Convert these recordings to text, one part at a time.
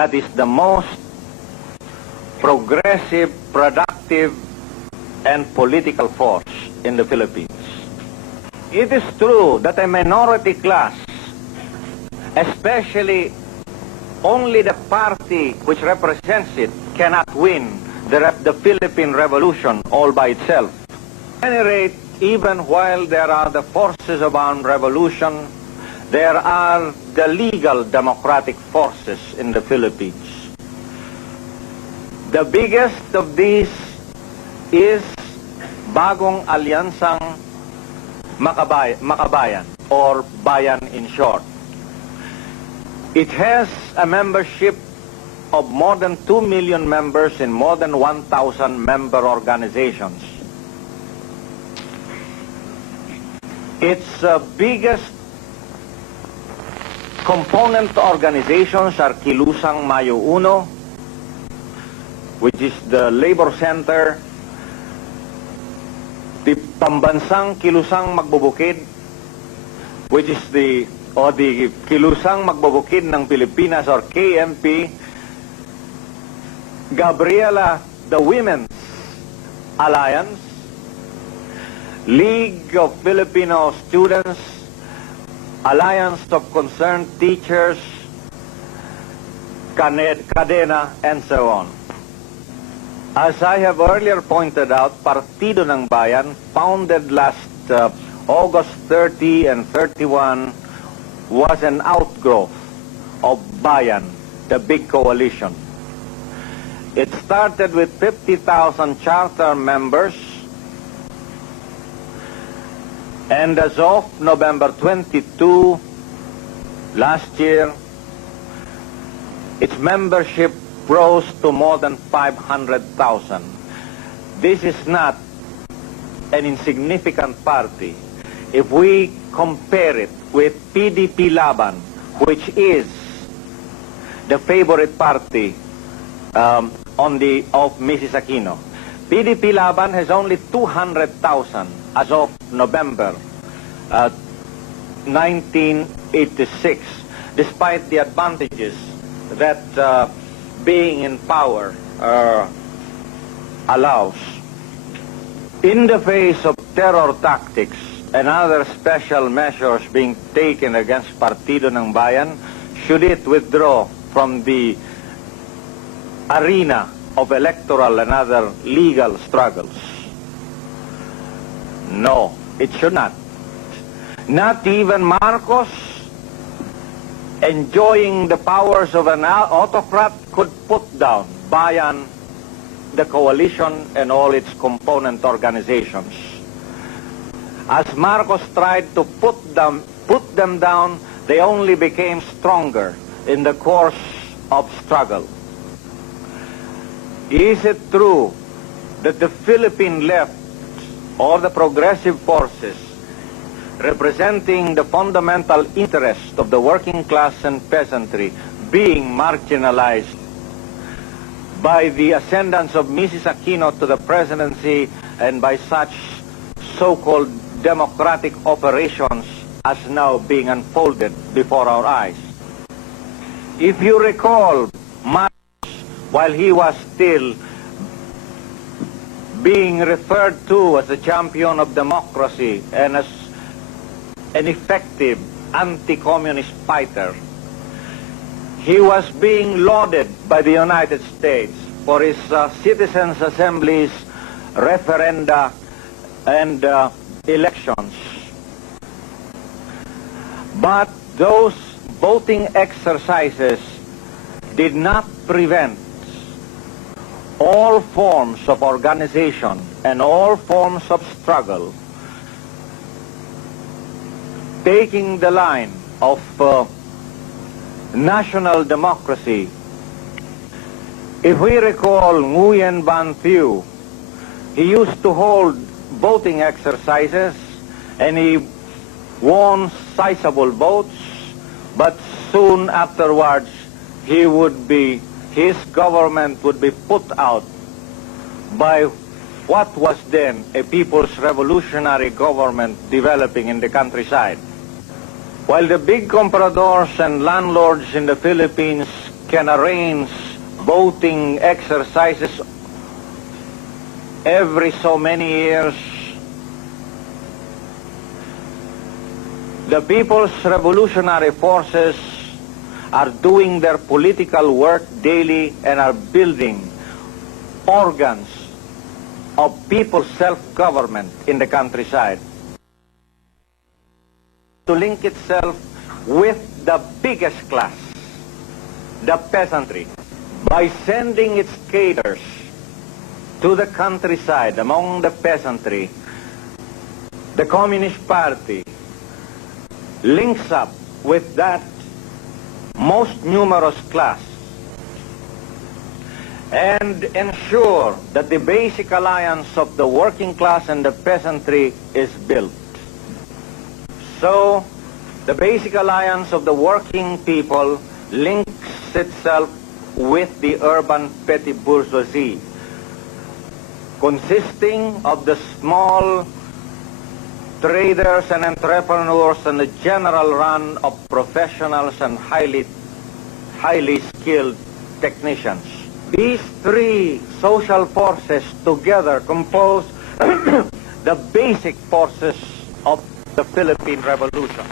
that is the most progressive, productive, and political force in the Philippines. It is true that a minority class, especially only the party which represents it, cannot win the Philippine Revolution all by itself. At any rate, even while there are the forces of armed revolution, there are the legal democratic forces in the Philippines. The biggest of these is Bagong Alyansang Makabayan, or Bayan in short. It has a membership of more than 2 million members in more than 1,000 member organizations. Its biggest component organizations are Kilusang Mayo Uno, which is the labor center, the Pambansang Kilusang Magbubukid, which is the Kilusang Magbubukid ng Pilipinas, or KMP, Gabriela, the Women's Alliance, League of Filipino Students, Alliance of Concerned Teachers, Cadena, and so on. As I have earlier pointed out, Partido ng Bayan, founded last August 30 and 31, was an outgrowth of Bayan, the big coalition. It started with 50,000 charter members, and as of November 22 last year, its membership rose to more than 500,000. This is not an insignificant party if we compare it with PDP Laban, which is the favorite party of Mrs. Aquino. PDP Laban has only 200,000 as of November 1986, despite the advantages that being in power allows. In the face of terror tactics and other special measures being taken against Partido ng Bayan, should it withdraw from the arena of electoral and other legal struggles? No, it should not. Not even Marcos, enjoying the powers of an autocrat, could put down Bayan, the coalition, and all its component organizations. As Marcos tried to put them down, they only became stronger in the course of struggle. Is it true that the Philippine left, or the progressive forces, representing the fundamental interest of the working class and peasantry, being marginalized by the ascendance of Mrs. Aquino to the presidency and by such so-called democratic operations as now being unfolded before our eyes? If you recall, Marcos, while he was still being referred to as a champion of democracy and as an effective anti-communist fighter, he was being lauded by the United States for his citizens' assemblies, referenda, and elections. But those voting exercises did not prevent all forms of organization and all forms of struggle taking the line of national democracy. If we recall Nguyen Van Thieu, he used to hold voting exercises and he won sizable votes, but soon afterwards his government would be put out by what was then a people's revolutionary government developing in the countryside. While the big compradors and landlords in the Philippines can arrange voting exercises every so many years, the People's Revolutionary Forces are doing their political work daily and are building organs of people's self-government in the countryside to link itself with the biggest class, the peasantry, by sending its cadres to the countryside among the peasantry. The Communist Party links up with that most numerous class and ensure that the basic alliance of the working class and the peasantry is built. So, the basic alliance of the working people links itself with the urban petty bourgeoisie, consisting of the small traders and entrepreneurs and the general run of professionals and highly skilled technicians. These three social forces together compose the basic forces of the Philippine Revolution.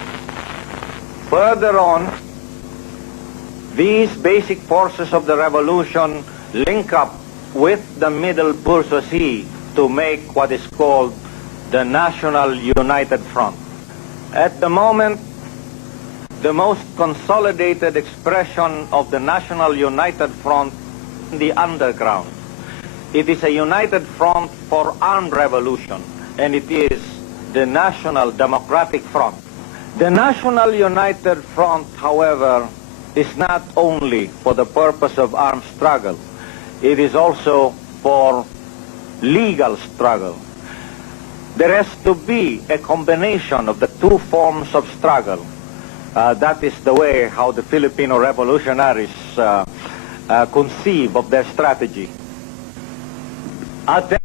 Further on, these basic forces of the revolution link up with the middle bourgeoisie to make what is called the National United Front. At the moment, the most consolidated expression of the National United Front in the underground. It is a united front for armed revolution, and it is the National Democratic Front. The National United Front, however, is not only for the purpose of armed struggle. It is also for legal struggle. There has to be a combination of the two forms of struggle. That is the way how the Filipino revolutionaries conceive of their strategy. At